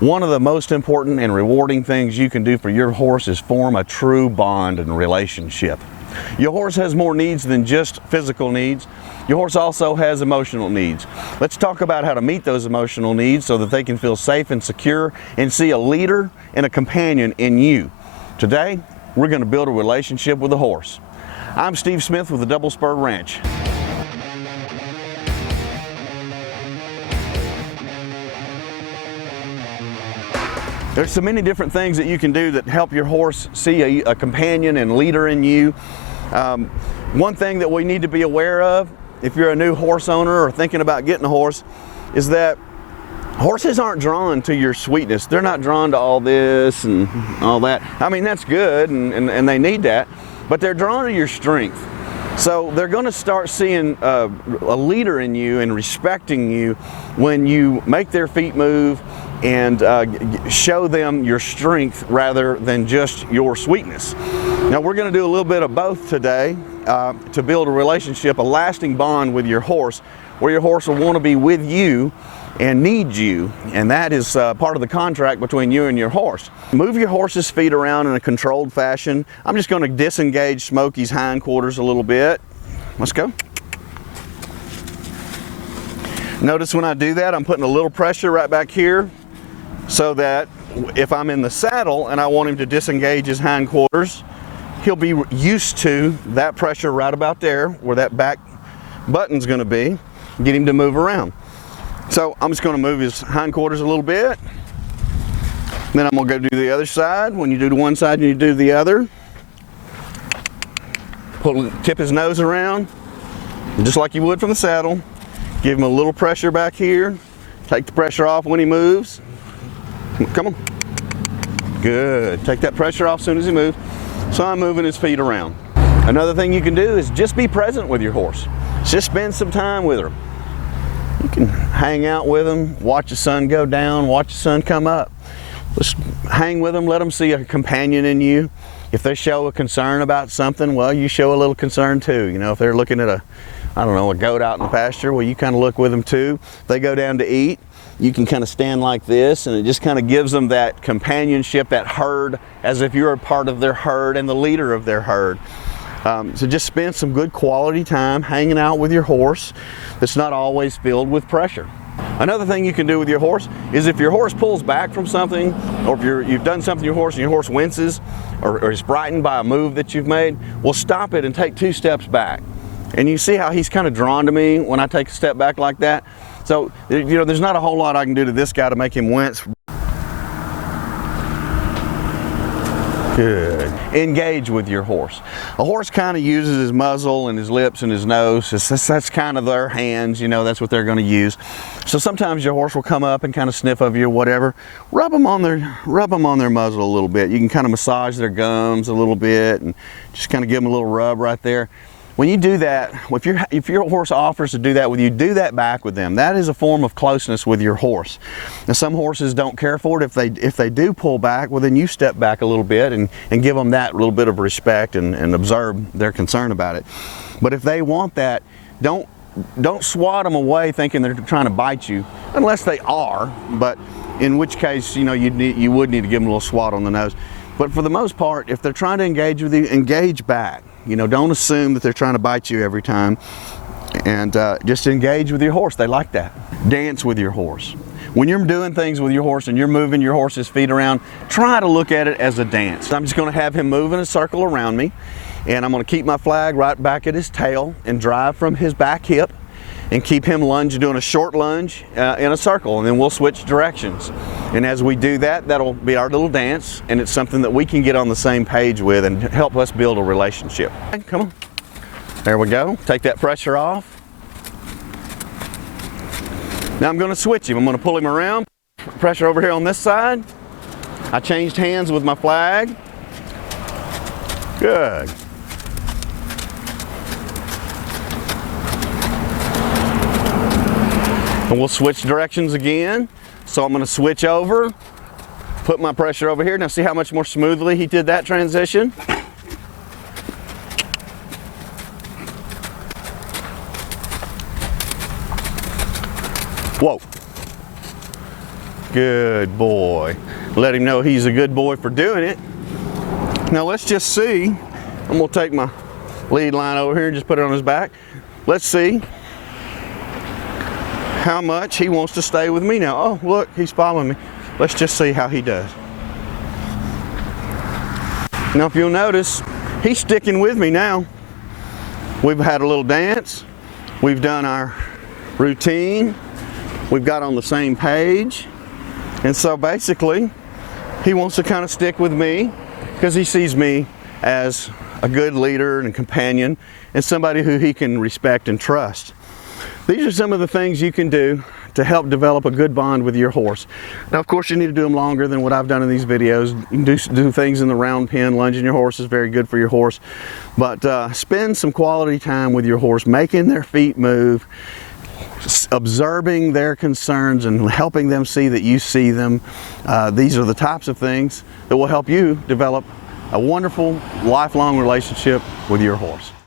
One of the most important and rewarding things you can do for your horse is form a true bond and relationship. Your horse has more needs than just physical needs. Your horse also has emotional needs. Let's talk about how to meet those emotional needs so that they can feel safe and secure and see a leader and a companion in you. Today, we're going to build a relationship with a horse. I'm Steve Smith with the Double Spur Ranch. There's so many different things that you can do that help your horse see a companion and leader in you. One thing that we need to be aware of, if you're a new horse owner or thinking about getting a horse, is that horses aren't drawn to your sweetness. They're not drawn to all this and all that. I mean, that's good and they need that, but they're drawn to your strength. So they're going to start seeing a leader in you and respecting you when you make their feet move and show them your strength rather than just your sweetness. Now we're going to do a little bit of both today to build a relationship, a lasting bond with your horse, where your horse will want to be with you and need you, and that is part of the contract between you and your horse. Move your horse's feet around in a controlled fashion. I'm just going to disengage Smokey's hindquarters a little bit. Let's go. Notice when I do that, I'm putting a little pressure right back here so that if I'm in the saddle and I want him to disengage his hindquarters, he'll be used to that pressure right about there where that back button's going to be. Get him to move around. So I'm just going to move his hindquarters a little bit. Then I'm going to go do the other side. When you do the one side, you do the other. Tip his nose around, just like you would from the saddle. Give him a little pressure back here. Take the pressure off when he moves. Come on. Good. Take that pressure off as soon as he moves. So I'm moving his feet around. Another thing you can do is just be present with your horse. Just spend some time with her. You can hang out with them, watch the sun go down, watch the sun come up. Just hang with them, let them see a companion in you. If they show a concern about something, well, you show a little concern too. You know, if they're looking at a goat out in the pasture, well, you kind of look with them too. If they go down to eat, you can kind of stand like this, and it just kind of gives them that companionship, that herd, as if you're a part of their herd and the leader of their herd. So just spend some good quality time hanging out with your horse that's not always filled with pressure. Another thing you can do with your horse is if your horse pulls back from something, or if you've done something to your horse and your horse winces or is frightened by a move that you've made, well, stop it and take 2 steps back. And you see how he's kind of drawn to me when I take a step back like that? So, you know, there's not a whole lot I can do to this guy to make him wince. Good. Engage with your horse. A horse kind of uses his muzzle and his lips and his nose. That's kind of their hands, you know, that's what they're going to use. So sometimes your horse will come up and kind of sniff of you or whatever. Rub them on their muzzle a little bit. You can kind of massage their gums a little bit and just kind of give them a little rub right there. When you do that, if your horse offers to do that with you, do that back with them. That is a form of closeness with your horse. Now, some horses don't care for it. If they do pull back, well, then you step back a little bit and give them that little bit of respect and observe their concern about it. But if they want that, don't swat them away thinking they're trying to bite you, unless they are. But in which case, you know, you would need to give them a little swat on the nose. But for the most part, if they're trying to engage with you, engage back. You know, don't assume that they're trying to bite you every time, and just engage with your horse. They like that. Dance with your horse. When you're doing things with your horse and you're moving your horse's feet around, try to look at it as a dance. I'm just going to have him move in a circle around me, and I'm going to keep my flag right back at his tail and drive from his back hip and keep him doing a short lunge in a circle, and then we'll switch directions. And as we do that, that'll be our little dance, and it's something that we can get on the same page with and help us build a relationship. Come on. There we go. Take that pressure off. Now I'm going to switch him. I'm going to pull him around. Pressure over here on this side. I changed hands with my flag. Good. And we'll switch directions again. So I'm going to switch over, put my pressure over here. Now see how much more smoothly he did that transition? Whoa. Good boy. Let him know he's a good boy for doing it. Now let's just see. I'm gonna take my lead line over here and just put it on his back. Let's see how much he wants to stay with me now. Oh, look, he's following me. Let's just see how he does. Now, if you'll notice, he's sticking with me now. We've had a little dance. We've done our routine. We've got on the same page. And so basically, he wants to kind of stick with me because he sees me as a good leader and companion and somebody who he can respect and trust. These are some of the things you can do to help develop a good bond with your horse. Now, of course, you need to do them longer than what I've done in these videos. You can do things in the round pen. Lunging your horse is very good for your horse. But spend some quality time with your horse, making their feet move, observing their concerns and helping them see that you see them. These are the types of things that will help you develop a wonderful, lifelong relationship with your horse.